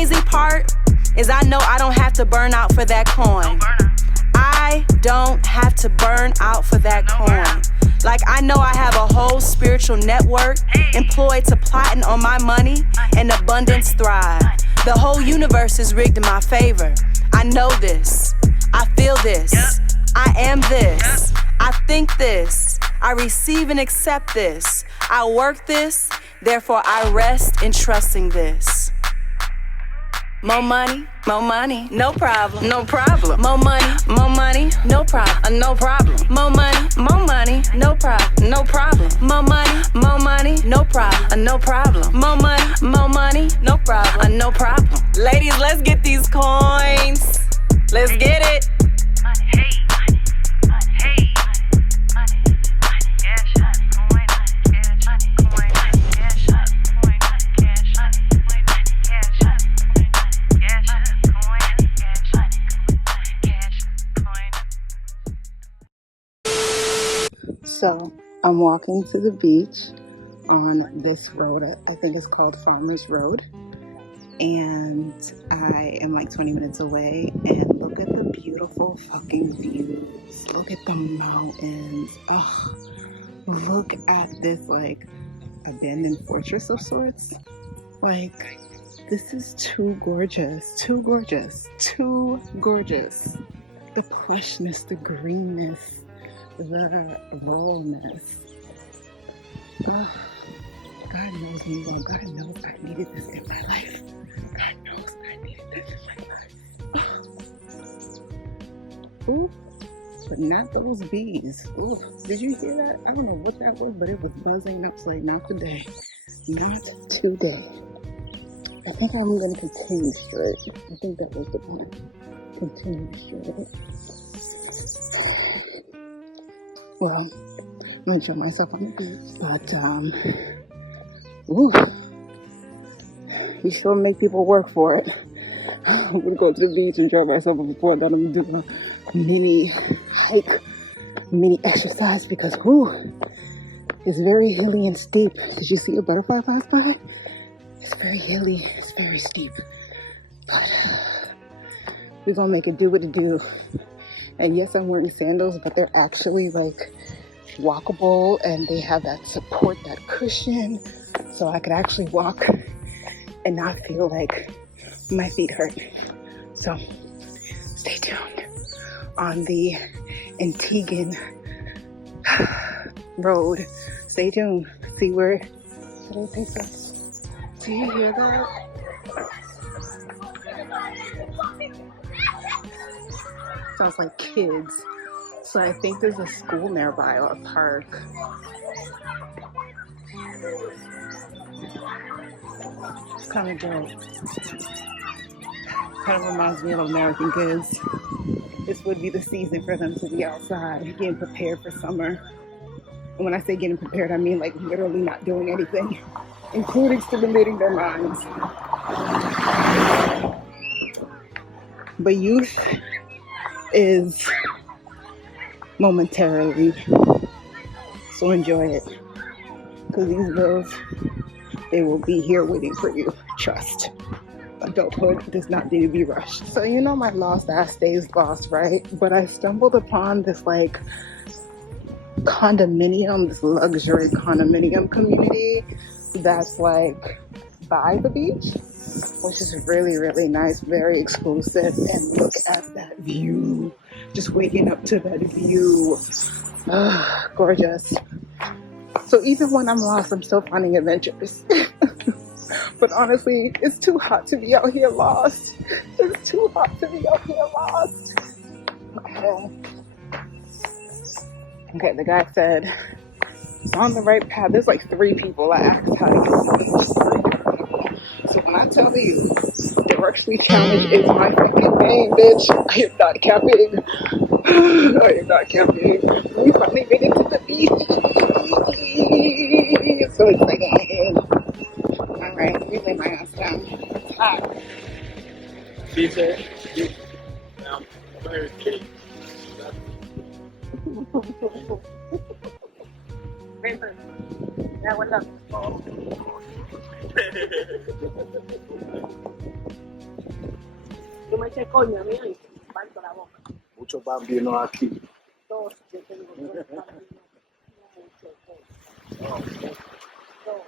crazy part is I know I don't have to burn out for that coin. I don't have to burn out for that coin. Like I know I have a whole spiritual network employed to plotting on my money and abundance thrive. The whole universe is rigged in my favor. I know this. I feel this. I am this. I think this. I receive and accept this. I work this. Therefore I rest in trusting this. More money, no problem, no problem. More money, no problem, no problem. More money, no problem, no problem. More money, no problem, no problem. More money, no problem, no problem. Ladies, let's get these coins. Let's get it. So I'm walking to the beach on this road. I think it's called Farmers Road. And I am like 20 minutes away. And look at the beautiful fucking views. Look at the mountains. Oh, look at this like abandoned fortress of sorts. Like, this is too gorgeous. Too gorgeous. Too gorgeous. The plushness, the greenness. The rawness. Oh, God knows me well. God knows I needed this in my life. God knows I needed this in my life. Ooh, but not those bees. Ooh, did you hear that? I don't know what that was, but it was buzzing. I was like, not today. Not today. I think I'm going to continue straight. I think that was the plan. Continue straight. Well, I'm gonna enjoy myself on the beach, but we sure make people work for it. I'm gonna go to the beach and enjoy myself, but before that I'm gonna do a mini hike, mini exercise, because it's very hilly and steep. Did you see a butterfly pass by? It's very hilly, it's very steep, but we're gonna make it do what it do. And yes, I'm wearing sandals, but they're actually like walkable and they have that support, that cushion. So I could actually walk and not feel like my feet hurt. So stay tuned on the Antigua road. Stay tuned. See where today takes us. Do you hear that? Sounds like kids. So I think there's a school nearby or a park. It's kind of dope. Kind of reminds me of American kids. This would be the season for them to be outside, getting prepared for summer. And when I say getting prepared, I mean like literally not doing anything, including stimulating their minds. But youth is momentarily, so enjoy it, because these girls, they will be here waiting for you. Trust. Adulthood does not need to be rushed. So you know my lost ass stays lost, right? But I stumbled upon this like condominium, this luxury condominium community that's like by the beach, which is really, really nice, very exclusive. And look at that view. Just waking up to that view. Gorgeous. So even when I'm lost, I'm still finding adventures. But honestly, it's too hot to be out here lost. It's too hot to be out here lost. Okay, the guy said, it's on the right path. There's like 3 people I asked how to get to the beach. So when I tell you, the Work Sweet Challenge is my fucking name, bitch. I am not camping. I am not camping. We finally made it to the beach. It's so exciting. Alright, let me lay my ass down. Hot. Beach. I'm very kidding. Yeah, what's up? Yo me eché coño a mí ahí, parto la boca. Muchos bambinos aquí. Dos, yo tengo dos bambinos. Dos.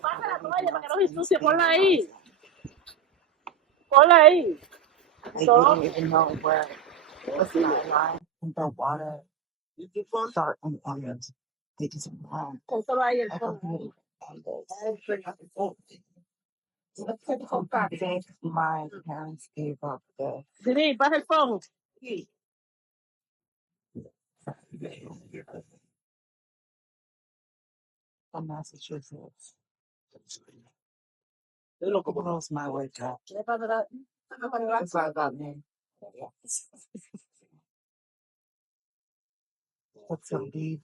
Pasa la toalla para que no se ensucie, ponla ahí. Ponla ahí. Like, you don't even know where the skyline and the water start and end. They just run. Pónselo ahí el fondo. Everything Let's take a whole back day. My parents gave up the Dini, pasa el fondo. from Massachusetts. Knows my way up. That's why I got name. What's a leaf?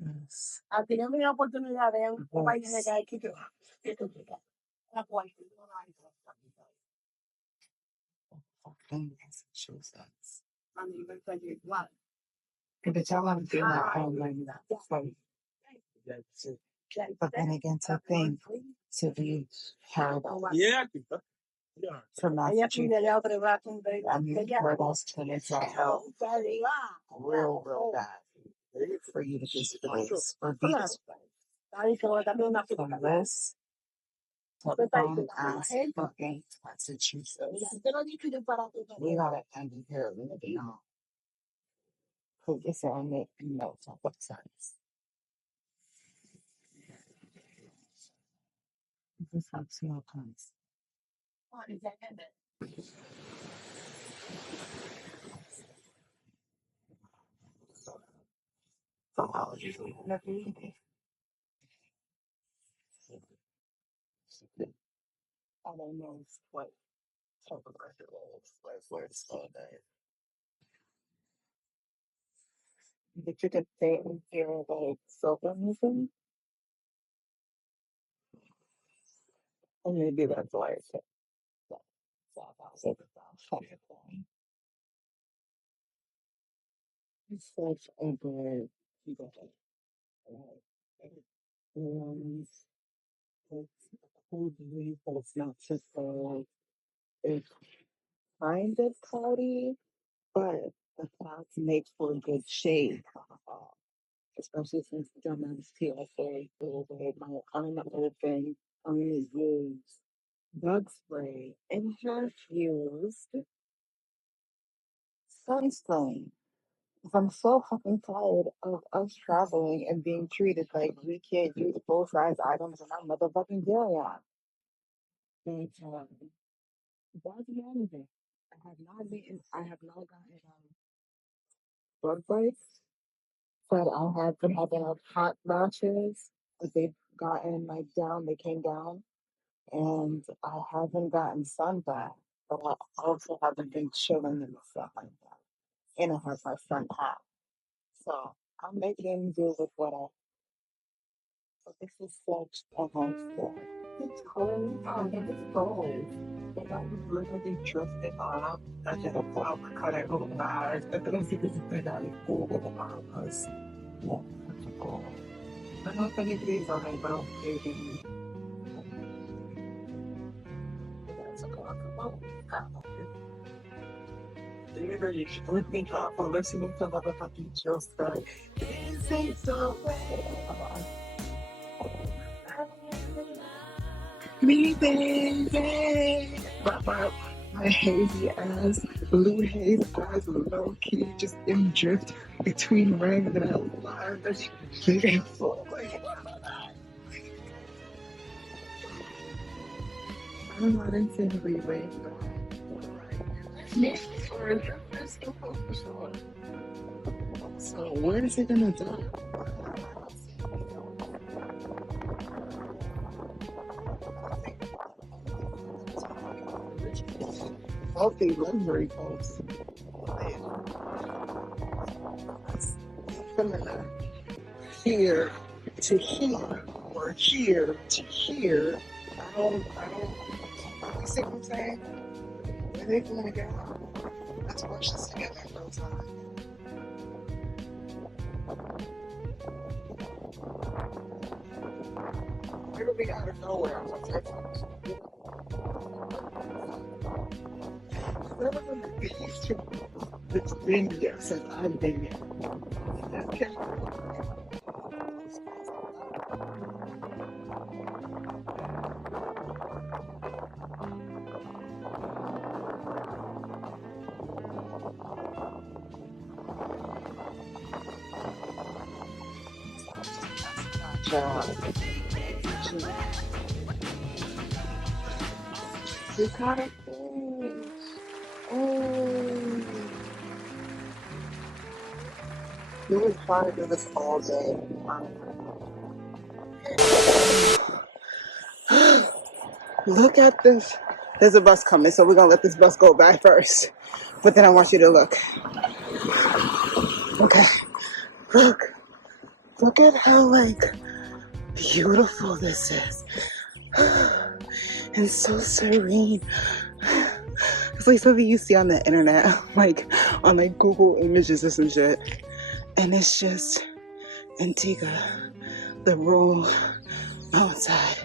Yes. A ti no me da oportunidad de un país de que hay que la cual. Fucking Massachusetts. A mí me está igual. But y'all want to do that whole like that. But then again, to think to be held from Massachusetts. I mean, where those tenants are held real bad for you to displace or be displaced from this dumb ass fucking Massachusetts. We gotta end it here, you know. Because it's on make no fucking sense. This helps no sense. So how would you I don't know what type of record where it's going at. But you could say in here like Sovinism, and maybe that's why it's it's such a good it's cool belief, but it's not just so it's kind of cloudy, but the clouds make for a good shade. Especially since the dumbass TSA over my unopened, unused bug spray and half used sunscreen. 'Cause I'm so fucking tired of us traveling and being treated like we can't use full size items in our motherfucking carry-on. But that's managing. I have not gotten bug bites, but I have been having hot flashes. But they've gotten they came down, and I haven't gotten sunburn, but I also haven't been chilling in the sun like that. And I have my sun hat. So I'm making do with what I. But this is such a hard step. It's cold. It's cold. But I was literally drifting up. I did a flower cut it over my eyes. I don't think it's a bit out of cool over my eyes. Yeah, it's cold. I don't think it is on it, but I'm thinking. That's a lot of you should let me talk for listening to motherfucking shows that this ain't so bad. Me, baby. My hazy ass, blue haze eyes, low key, just in drift between rain and outside. That's big and full. I don't know, I didn't say the relay. So where is it gonna do? Healthy luxury folks. From here to here or here to here. I don't you see what I'm saying? Where they gonna go? Let's watch this together for a time. We're gonna be out of nowhere. These it's been here since I've been here. Okay. You gotta think. Oh, you would try to do this all day. Look at this. There's a bus coming, so we're gonna let this bus go by first. But then I want you to look. Okay. Look at how like beautiful this is. And so serene. It's like something you see on the internet, like on like Google Images or some shit. And it's just Antigua, the rural outside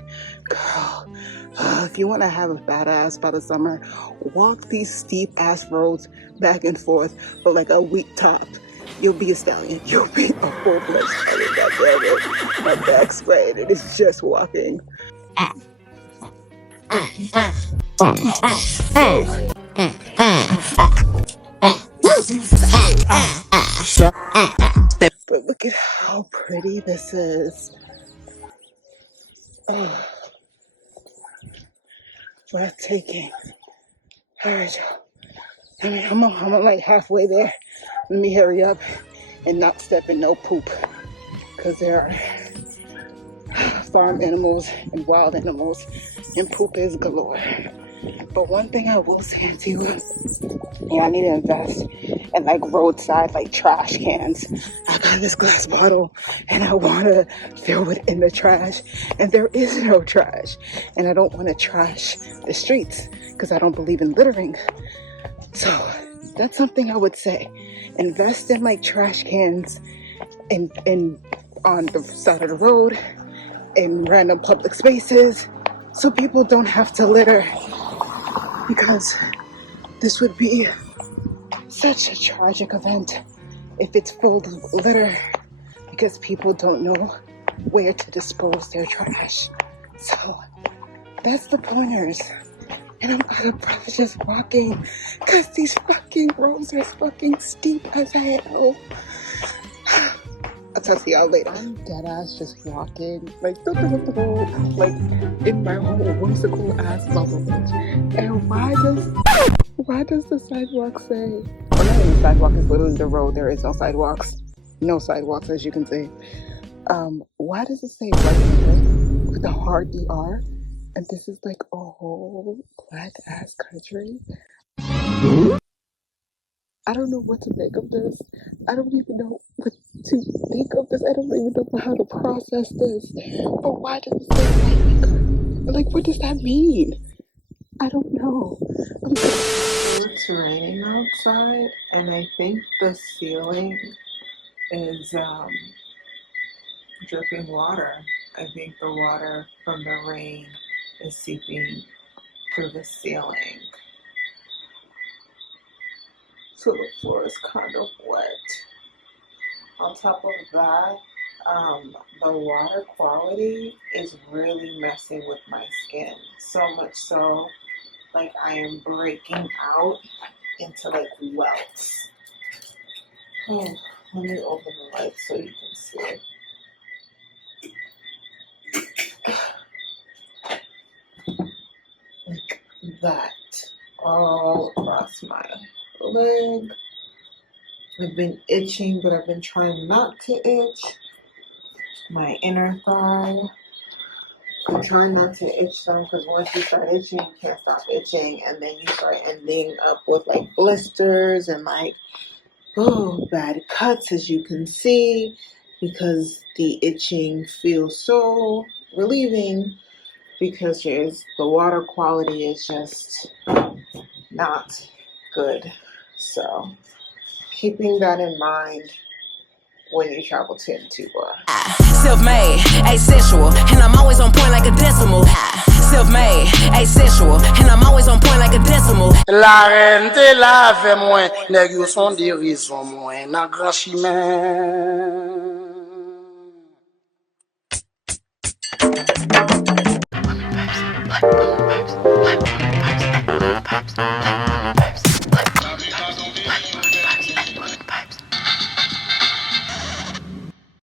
girl. If you want to have a badass by the summer, walk these steep ass roads back and forth for like a week top. You'll be a stallion. You'll be a full-fledged stallion. Goddamn it. My back's sprayed and it's just walking. But look at how pretty this is. Oh, breathtaking. All right, y'all. I mean, I'm like halfway there. Let me hurry up and not step in no poop, because there are farm animals and wild animals, and poop is galore. But one thing I will say, Antigua, I need to invest in like roadside like trash cans. I got this glass bottle and I want to throw it in the trash, and there is no trash, and I don't want to trash the streets because I don't believe in littering. So that's something I would say. Invest in like trash cans in on the side of the road, in random public spaces, so people don't have to litter, because this would be such a tragic event if it's full of litter because people don't know where to dispose their trash. So that's the pointers. And I'm out of breath just walking because these fucking roads are fucking steep as hell. I'll talk to y'all later. I'm dead ass just walking, like in my whole whimsical ass bubble. And why does the sidewalk say? Well, not even the sidewalk is literally the road. There is no sidewalks. No sidewalks, as you can see. Why does it say right with a hard ER? And this is like a whole black ass country. I don't know what to make of this. I don't even know what to think of this. I don't even know how to process this. But why does it say white? Like, what does that mean? I don't know. It's raining outside, and I think the ceiling is dripping water. I think the water from the rain is seeping through the ceiling. So the floor is kind of wet. On top of that, the water quality is really messing with my skin. So much so, like I am breaking out into like welts. Oh, let me open the light so you can see. Like that, all across my leg. I've been itching, but I've been trying not to itch. My inner thigh. I'm trying not to itch them, because once you start itching, you can't stop itching, and then you start ending up with like blisters and like bad cuts, as you can see, because the itching feels so relieving, because the water quality is just not good. So keeping that in mind when you travel to Antigua. Self-made, asexual, and I'm always on point like a decimal. Self-made, asexual, and I'm always on point like like a decimal. La reine te lave moins, nèg yo son dérision moins, nan grand chemin.